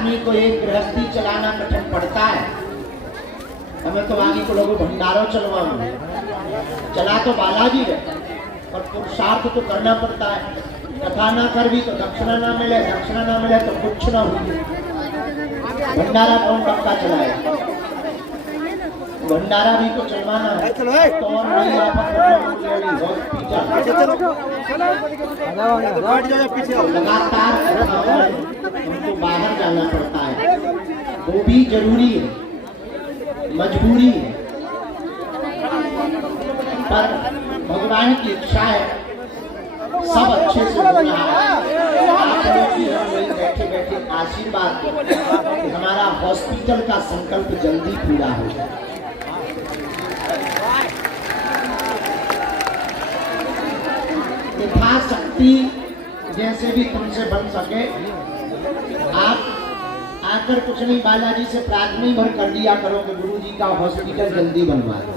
आदमी को एक गृहस्थी चलाना कठिन पड़ता है। हमें तो आगे को लोगों भंडारों चलवाऊं, चला तो बालाजी है, पर पुरुषार्थ तो करना पड़ता है। कथा ना कर भी तो दक्षिणा ना मिले, दक्षिणा ना मिले तो कुछ ना हुई। भंडारा कौन पक्का चलाएगा? भंडारा भी तो चलवाना है। तो और नहीं लगातार हमको बाहर जाना पड़ता है, वो भी जरूरी है, मजबूरी है, पर भगवान की इच्छा है सब अच्छे से हो रहा है। आप लोग भी हम लोग बैठे बैठे आशीर्वाद कि हमारा हॉस्पिटल का संकल्प जल्दी पूरा हो जाए। यथाशक्ति जैसे भी तुमसे बन सके, आप आकर कुछ नहीं बालाजी से प्रार्थना ही भर कर दिया करो कि गुरु जी का हॉस्पिटल जल्दी बनवा दो।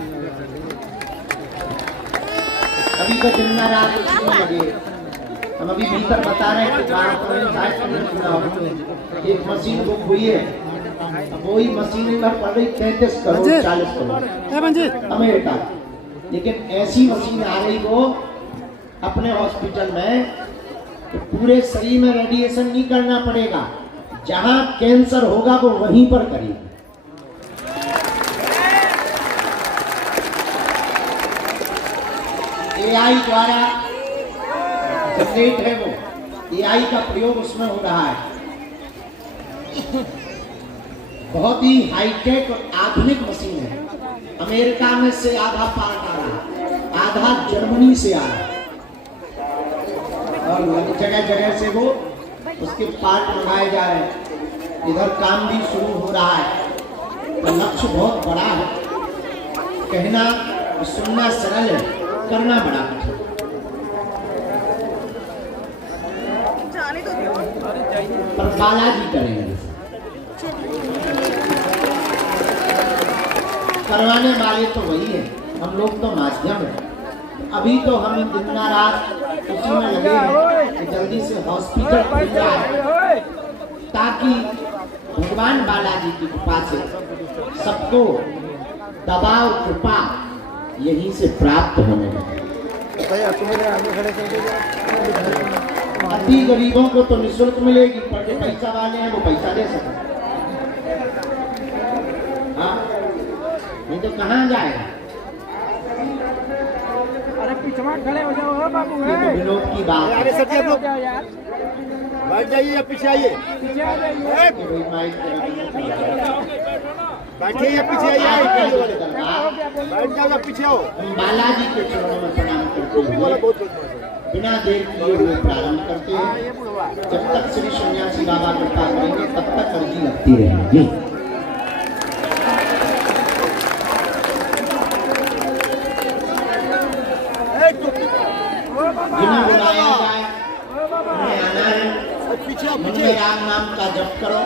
अभी तो दिन में रात उसी में लगे। हम अभी भीतर बता रहे हैं कि एक मशीन बुक हुई है, वही मशीन पर पड़ रही 33 करोड़ 40 करोड़ अमेरिका। लेकिन ऐसी मशीन आ रही वो अपने हॉस्पिटल में तो पूरे शरीर में रेडिएशन नहीं करना पड़ेगा, जहां कैंसर होगा वो वहीं पर करेगी। एआई द्वारा जनरेट है, वो एआई का प्रयोग उसमें हो रहा है। बहुत ही हाईटेक और आधुनिक मशीन है। अमेरिका में से आधा पार्ट आ रहा है, आधा जर्मनी से आ रहा है, और जगह जगह से वो उसके पार्ट मंगाए जा रहे हैं। इधर काम भी शुरू हो रहा है, तो लक्ष्य बहुत बड़ा है। कहना सुनना सरल है, करना बड़ा कठिन। पर बालाजी करेंगे, करवाने वाले तो वही है, हम लोग तो माध्यम है। अभी तो हम दिन रात उसी में लगे हैं कि जल्दी से हॉस्पिटल खुल जाए, ताकि भगवान बालाजी की कृपा से सबको दवा और कृपा यहीं से प्राप्त होने लगे। अति गरीबों को तो निःशुल्क मिलेगी, पर जो पैसा वाले हैं वो पैसा दे सकते। हाँ, नहीं तो कहाँ जाएगा? अरे पीछे खड़े हो जाओ बाबू, ये तो विनोद की बात है। बैठ जाइए या पीछे आइए, पीछे आ जाइए। बैठिए या पीछे आइए, बैठ जाओ या पीछे आओ। बालाजी के चरणों में प्रणाम करते हुए बिना देर किए हुए प्रारंभ करते हैं। जब तक श्री सन्यासी बाबा कृपा करेंगे तब तक अर्जी लगती रहेगी। जिन्हें बुलाया जाए उन्हें आना है। पीछे राम नाम का जप करो,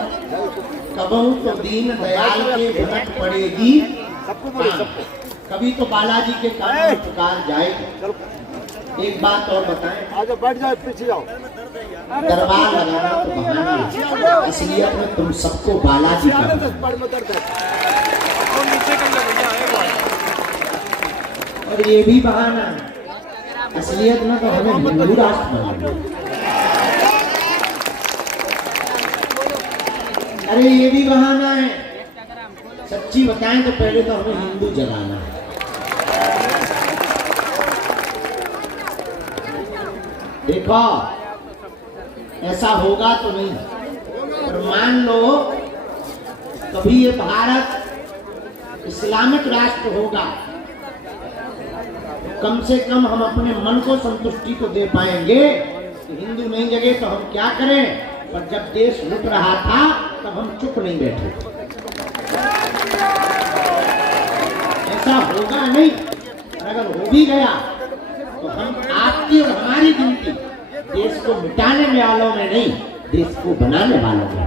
कबहू तो दीन दयाल के भनक पड़ेगी। कभी तो बालाजी के कान पुकार जाएगी। एक बात और बताएं, आगे बैठ जाओ, पीछे जाओ। दरबार लगाना तो बहाना है, असलियत में तुम सबको बालाजी का और ये भी बहाना है, असलियत में तो हमें हिंदू राष्ट्र बनाना। अरे ये भी बहाना है, सच्ची बताएं तो पहले तो हमें हिंदू जलाना है। देखो ऐसा होगा तो नहीं, पर मान लो कभी ये भारत इस्लामिक राष्ट्र होगा, कम से कम हम अपने मन को संतुष्टि तो दे पाएंगे। हिंदू नहीं जगे तो हम क्या करें? पर जब देश लुट रहा था तब हम चुप नहीं बैठे। ऐसा होगा नहीं, अगर हो भी गया तो हम आपकी और हमारी गिनती देश को मिटाने वालों में नहीं, देश को बनाने वालों में।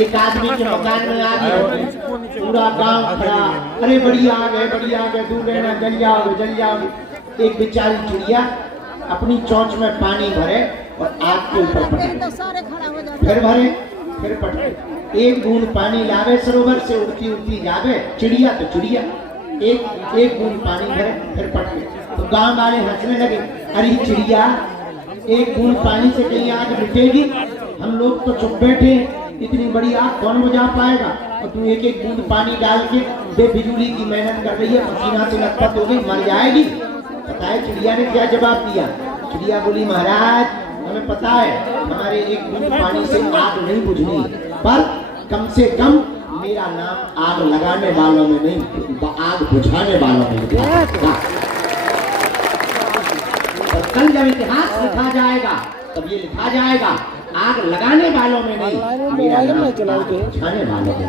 एक आदमी के मकान में आग लगी, पूरा गांव खड़ा, अरे बढ़िया आ गए, दूर रहना, जल जाओ। एक बेचारी चिड़िया अपनी चोंच में पानी भरे और आग के ऊपर पड़ी। फिर भरे, फिर पटके। एक बूंद पानी लावे सरोवर से, उड़ती उड़ती जावे चिड़िया तो चिड़िया। एक बूंद पानी भरे, फिर पटके। तो गांव वाले हंसने लगे, अरे चिड़िया, एक बूंद पानी से कहीं आग मिटेगी? हम लोग तो चुप बैठे, इतनी बड़ी आग कौन बुझा पाएगा? और तू एक एक बूंद पानी डाल के बेफिजूली की मेहनत कर रही है, पसीना से लथपथ हो गई, मर जाएगी। पता है चिड़िया ने क्या जवाब दिया? चिड़िया बोली, महाराज हमें पता है हमारे एक बूंद पानी से आग नहीं बुझनी, पर कम से कम मेरा नाम आग लगाने वालों में नहीं, आग बुझाने वालों में लिखा। और कल जब इतिहास लिखा जाएगा तब ये लिखा जाएगा, आग लगाने वालों में नहीं, मेरा नाम आग बुझाने वालों में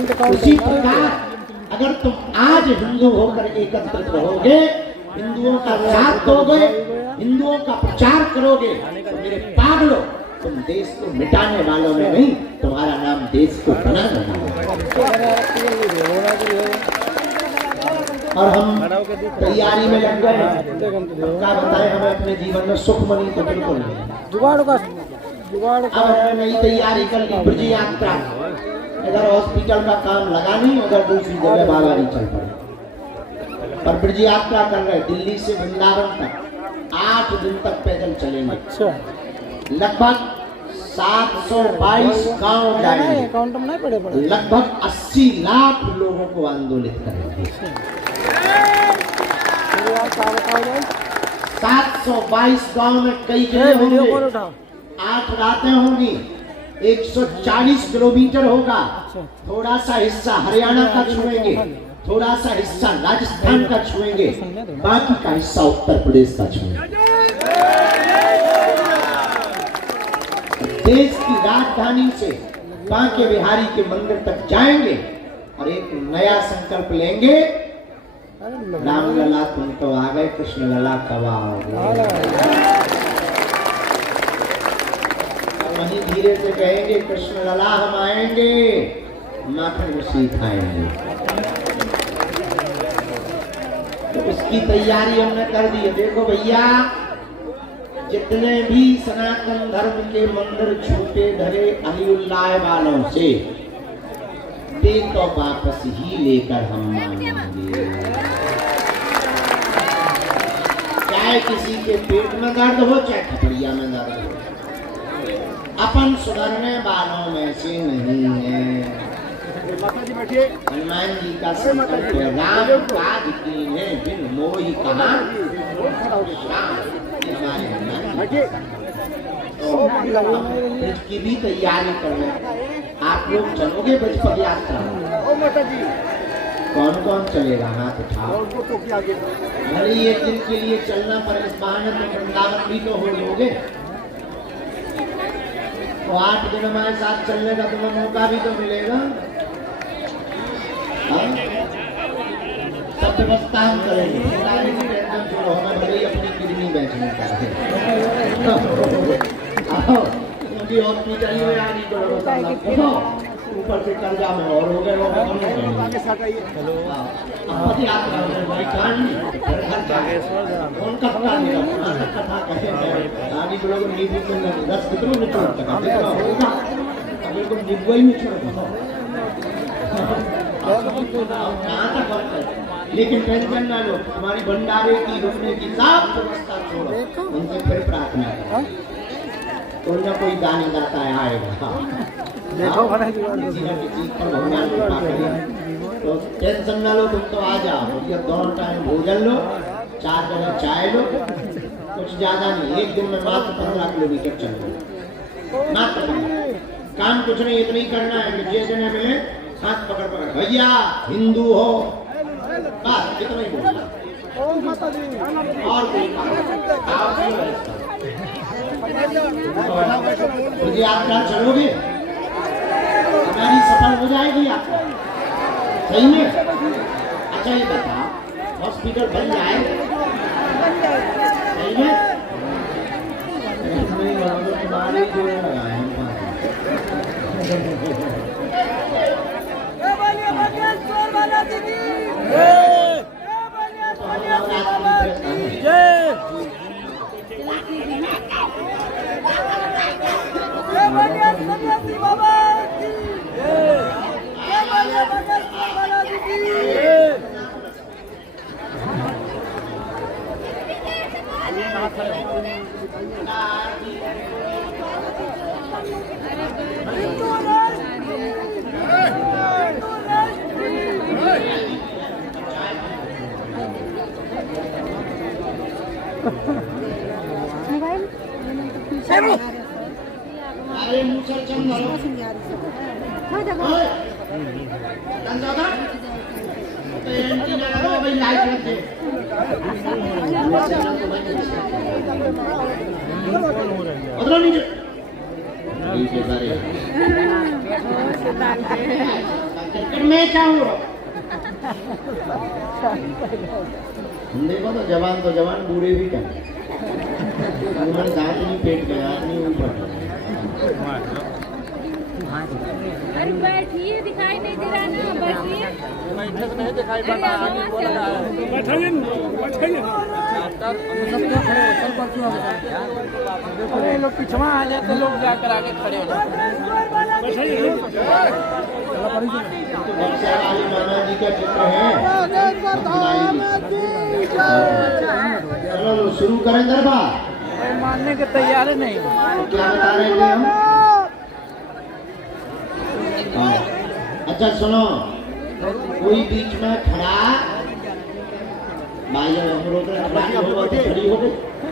लिखा। उसी प्रकार अगर तुम आज हिंदू होकर एकत्रित रहोगे, हिंदुओं का साथ दोगे, हिंदुओं का प्रचार करोगे, तो मेरे पागलों, तुम देश को मिटाने वालों में नहीं, तुम्हारा नाम देश को बनाने वालों। और हम तैयारी में लग गए। क्या बताएं, हमें अपने जीवन में सुख मिली तो बिल्कुल नहीं। जुगाड़ अब हमने नई तैयारी कर ली, ब्रज यात्रा। इधर हॉस्पिटल का काम लगा नहीं, उधर दूसरी जगह बाबा नहीं चल पड़े। पर ब्रज यात्रा कर रहे, दिल्ली से वृंदावन तक 8 दिन तक पैदल चलेंगे। लगभग 722 गांव जाएंगे, लगभग 80 लाख लोगों को आंदोलित करेंगे। 722 गांव में कई जगह होंगे, 8 रातें होंगी, 140 किलोमीटर होगा। थोड़ा सा हिस्सा हरियाणा का छुएंगे, थोड़ा सा हिस्सा राजस्थान का छुएंगे, बाकी का हिस्सा उत्तर प्रदेश का छुएंगे। देश की राजधानी से बांके बिहारी के मंदिर तक जाएंगे और एक नया संकल्प लेंगे, राम लला तुम तो आ गए, कृष्ण लला कब आओगे। वहीं धीरे से कहेंगे, कृष्ण लला हम आएंगे, माखन उसी खाएंगे। तो उसकी तैयारी हमने कर दी है। देखो भैया, जितने भी सनातन धर्म के मंदिर छूटे धरे अलीउल्लाह वालों से, ते तो वापस ही लेकर हम मांगेंगे। चाहे किसी के पेट में दर्द हो, चाहे खपड़िया में दर्द हो, अपन सुधरने वालों में से नहीं है। हनुमान जी का संकल्प है, राम काज कीन्हे बिन मोहि कहाँ श्याम। हमारे तो ब्रज की भी तैयारी कर रहे। आप लोग चलोगे ब्रज पद यात्रा? कौन कौन चलेगा? हाथ उठाओ। भले एक दिन के लिए चलना, पर इस बहाने तो वृंदावन भी तो हो लोगे। तो 8 दिन हमारे साथ चलने का तुम्हें मौका भी तो मिलेगा। सब व्यवस्था हम करेंगे, टेंशन छोड़ो, हमें भले ही अपनी किडनी बेचने का है। क्योंकि हॉस्पिटल में आनी तो ऊपर से कर्जा में और हो गए, लेकिन टेंशन ना लो, हमारी भंडारे की रुकने की सब व्यवस्था छोड़ो, उनसे फिर प्रार्थना करो, कोई ना कोई दानी दाता आएगा। देखो किसी न किसी पर भगवान कृपा करेगा। तो टेंशन ना लो, तुम तो आ जाओ, दोनों टाइम भोजन लो, 4 जगह चाय लो, कुछ ज्यादा नहीं, एक दिन में मात्र 15 किलोमीटर चलो, मात्र काम कुछ नहीं, इतना ही करना है कि जैसे न मिले हाथ पकड़ पकड़, भैया हिंदू हो, बस इतना ही बोलना, और कोई मुझे यात्रा चलोगे, हमारी सफल हो जाएगी यात्रा, सही में? अच्छा ये बता, हॉस्पिटल बन जाए सही में? तुम्हारे जो लगाए अरे मुसर चंदर ओए चंदर तो एंटीना लगाओ भाई लाइट रख दे उधर नीचे नीचे सारे क्रिकेट मैच आऊंगा देखो तो जवान बूढ़े भी क्या उन्होंने दांत नहीं पेट गया आदमी ऊपर अरे बैठिए, दिखाई नहीं दे रहा ना, बैठिए। बैठक नहीं दिखाई पड़ रहा है, बोल रहा है। बैठाइए, बैठाइए। अरे लोग पिछवा आ जाए तो लोग जाकर आगे खड़े हो जाते। नाना जी का चित्र है। चलो शुरू करें दरबार। मानने के तैयार नहीं। क्या बता रहे थे हम? अच्छा सुनो, कोई बीच में खड़ा भाई हम रोक रहे खड़ी हो गई।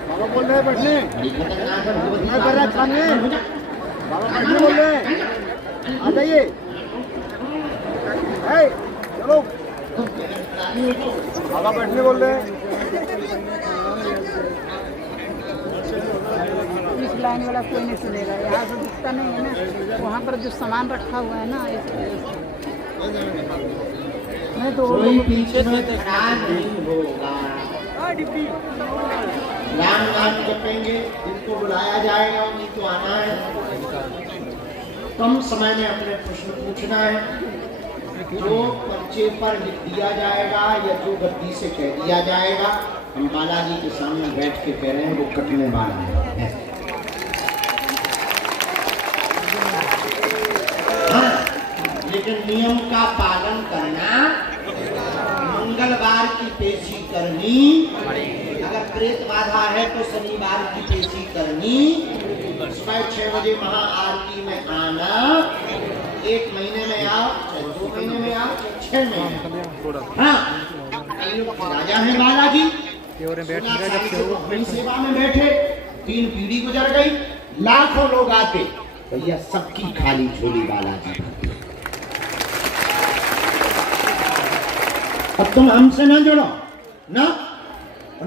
बाबा बोल रहे हैं बैठने। बड़ी खतरनाक है भगवती। मैं कर रहा सामने। बाबा बैठने बोल रहे हैं। आ जाइए। चलो। बाबा बैठने बोल रहे हैं। इस लाइन वाला कोई नहीं सुनेगा, यहाँ से दिखता नहीं है ना, वहाँ पर जो सामान रखा हुआ है ना, इस वजह से नहीं तो कोई पीछे में खड़ा नहीं होगा। नाम नाम जपेंगे, जिनको बुलाया जाएगा उन्हीं को आना है। कम समय में अपने प्रश्न पूछना है। जो पर्चे पर लिख दिया जाएगा या जो गद्दी से कह दिया जाएगा, हम बालाजी के सामने बैठ के कह रहे हैं वो कटने वाला है। हाँ, लेकिन नियम का पालन करना, मंगलवार की पेशी करनी, अगर प्रेत बाधा है तो शनिवार की पेशी करनी, सुबह 6 बजे महाआरती में आना, 1 महीने में आओ, चाहे 2 महीने में आओ, चाहे 6 महीने। हाँ, राजा है बालाजी, अपनी सेवा में बैठे, 3 पीढ़ी गुजर गई, लाखों लोग आते, भैया सबकी खाली झोली बालाजी। अब तुम हमसे ना जुड़ो ना,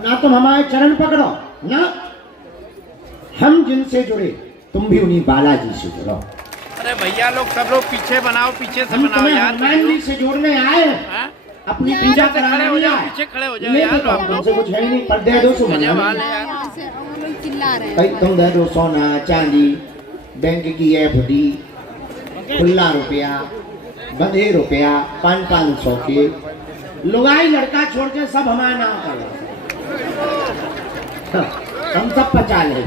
ना तुम हमारे चरण पकड़ो ना, हम जिनसे जुड़े तुम भी उन्हीं बालाजी से जुड़ो। अरे भैया लोग सब लोग पीछे बनाओ, पीछे से हम बनाओ तुम्हें यार। हनुमान जी से जोड़ने आए, हाँ? अपनी पूजा कराने हो जाओ, आए। पीछे खड़े हो जाओ ले यार, तो आप लोग। तुमसे कुछ है ही नहीं, पर दे दो सुमन। यहाँ से वो लोग चिल्ला रहे हैं। भाई तुम दे दो सोना चांदी, बैंक की एफडी, खुला रुपया, बंधे रुपया, 500 के, लुगाई लड़का छोड़ के सब हमारा नाम कर, हम सब पचा ले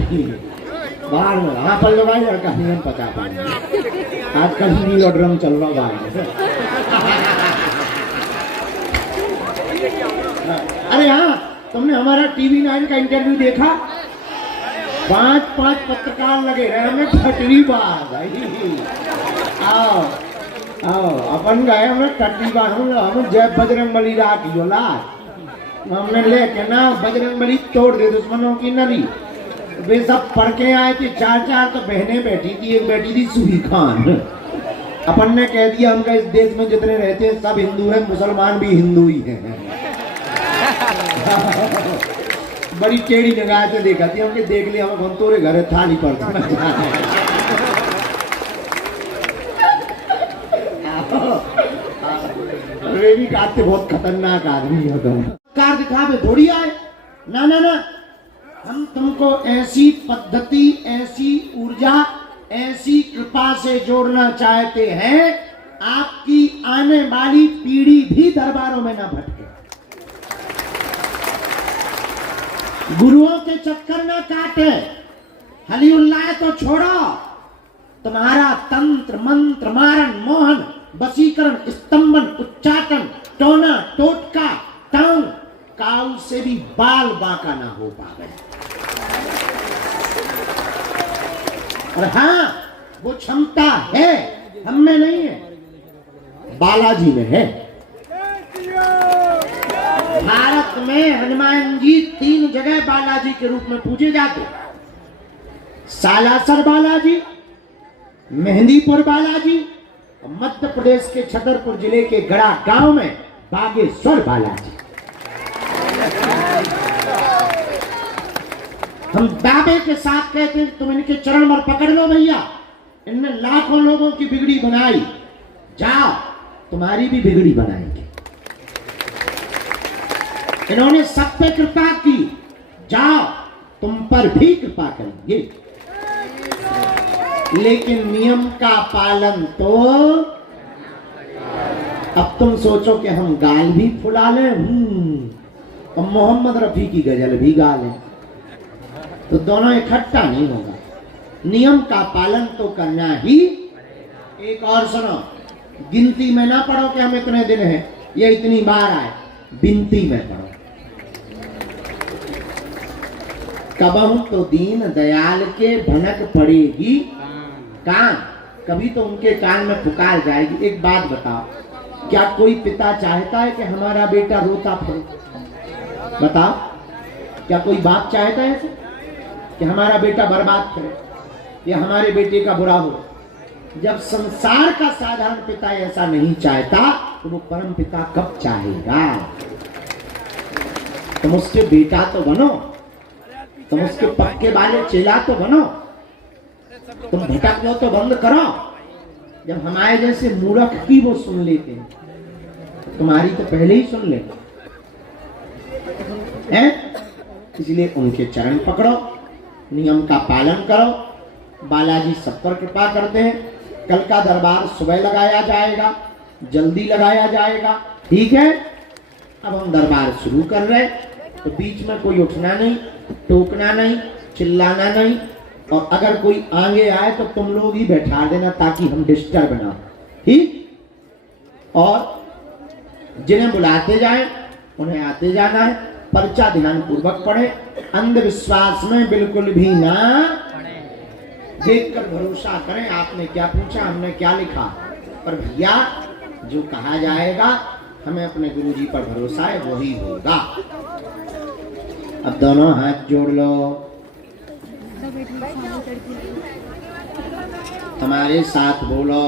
बाहर में। हाँ पर लुगाई लड़का नहीं हम पचा पाएंगे। आजकल हिंदी और ड्रम चल रहा बाहर में। अरे हाँ, तुमने हमारा टीवी 9 का इंटरव्यू देखा? 5 पत्रकार लगे रहे, हमें ठटरी बार भाई। आओ आओ, अपन गए हमें ठटरी बार, हम जय बजरंगबली राखी होला, हमने लेके ना बजरंगबली तोड़ दे दुश्मनों की नली। वे सब पढ़ के आए थे, 4 तो बहनें बैठी थी, एक बैठी थी सूही खान। अपन ने कह दिया हमका इस देश में जितने रहते हैं सब हिंदू हैं, मुसलमान भी हिंदू ही हैं। बड़ी टेढ़ी निगाह से देखा थी, हमने देख लिया, हम तोरे घर थाली पर वे भी कहते बहुत खतरनाक आदमी हो तुम। कार दिखावे थोड़ी आए ना ना ना, हम तुमको ऐसी पद्धति, ऐसी ऊर्जा, ऐसी कृपा से जोड़ना चाहते हैं, आपकी आने वाली पीढ़ी भी दरबारों में ना भटके, गुरुओं के चक्कर ना काटे। हलीउल्लाह तो छोड़ो, तुम्हारा तंत्र मंत्र मारण मोहन वशीकरण स्तंभन उच्चाटन टोना टोटका टांग काल से भी बाल बांका ना हो पावे। और हाँ, वो क्षमता है, हम में नहीं है, बालाजी में है। भारत में हनुमान जी 3 जगह बालाजी के रूप में पूजे जाते, सालासर बालाजी, मेहंदीपुर बालाजी और मध्य प्रदेश के छतरपुर जिले के गड़ा गांव में बागेश्वर बालाजी। हम दावे के साथ कहते हैं तुम इनके चरण में पकड़ लो भैया, इनने लाखों लोगों की बिगड़ी बनाई, जाओ तुम्हारी भी बिगड़ी बनाएंगे। इन्होंने सब पे कृपा की, जाओ तुम पर भी कृपा करेंगे। लेकिन नियम का पालन तो अब तुम सोचो कि हम गाल भी फुला लें और मोहम्मद रफी की गजल भी गा लें, तो दोनों इकट्ठा नहीं होगा। नियम का पालन तो करना ही। एक और सुनो, गिनती में ना पढ़ो कि हम इतने दिन हैं, ये इतनी बार आए, बिनती में पढ़ो। कबहू तो दीन दयाल के भनक पड़ेगी कान, कभी तो उनके कान में पुकार जाएगी। एक बात बताओ, क्या कोई पिता चाहता है कि हमारा बेटा रोता फिरे? बताओ, क्या कोई बाप चाहता है ऐसे कि हमारा बेटा बर्बाद करे या हमारे बेटे का बुरा हो? जब संसार का साधारण पिता ऐसा नहीं चाहता तो वो परम पिता कब चाहेगा? तुम उसके बेटा तो बनो, तुम उसके पक्के वाले चेला तो बनो, तुम भटक लो तो बंद करो। जब हमारे जैसे मूर्ख की वो सुन लेते हैं, तुम्हारी तो पहले ही सुन ले हैं। इसलिए उनके चरण पकड़ो, नियम का पालन करो। बालाजी सब पर कृपा करते हैं। कल का दरबार सुबह लगाया जाएगा, जल्दी लगाया जाएगा, ठीक है? अब हम दरबार शुरू कर रहे, तो बीच में कोई उठना नहीं, टोकना नहीं, चिल्लाना नहीं, और अगर कोई आगे आए तो तुम लोग ही बैठा देना ताकि हम डिस्टर्ब ना हो, ठीक? और जिन्हें बुलाते जाएं उन्हें आते जाना है। पर्चा ध्यान पूर्वक पढ़े, अंधविश्वास में बिल्कुल भी ना देखकर भरोसा करें। आपने क्या पूछा, हमने क्या लिखा, पर भैया जो कहा जाएगा हमें अपने गुरुजी पर भरोसा है, वही होगा। अब दोनों हाथ जोड़ लो, हमारे साथ बोलो,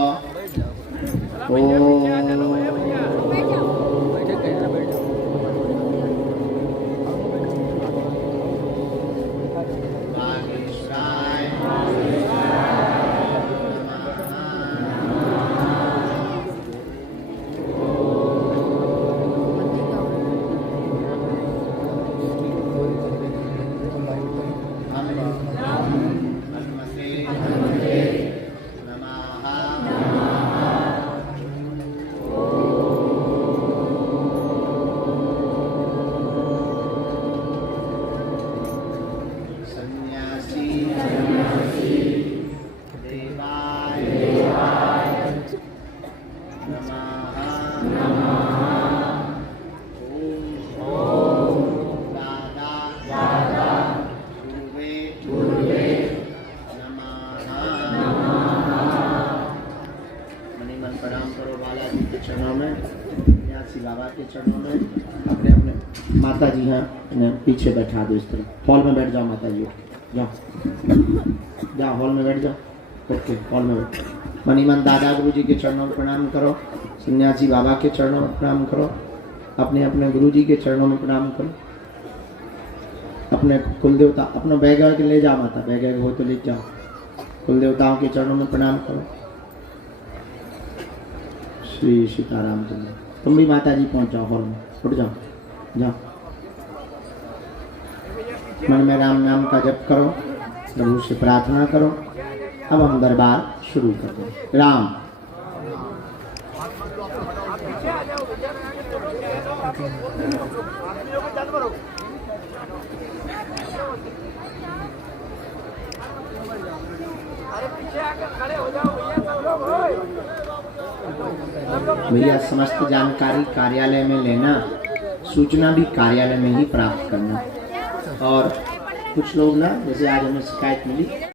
माता जी हाँ पीछे बैठा दो, इस तरह हॉल में बैठ जाओ। माता जी जाओ जाओ, हॉल में बैठ जाओ। ओके, हॉल में बैठ। मणिमन दादा गुरु जी के चरणों में प्रणाम करो, सन्यासी बाबा के चरणों में प्रणाम करो, अपने अपने गुरु जी के चरणों में प्रणाम करो, अपने कुल देवता, अपना बैग के ले जाओ। माता बैग हो तो ले जाओ, कुल देवताओं के चरणों में प्रणाम करो। श्री सीताराम चंद्र। तुम भी माता जी पहुँच जाओ, हॉल में उठ जाओ, जाओ। मन में राम नाम का जप करो, प्रभु से प्रार्थना करो। अब हम दरबार शुरू करते हैं। राम अरे पीछे भैया समस्त जानकारी कार्यालय में लेना, सूचना भी कार्यालय में ही प्राप्त करना। और कुछ लोग ना, जैसे आज हमें शिकायत मिली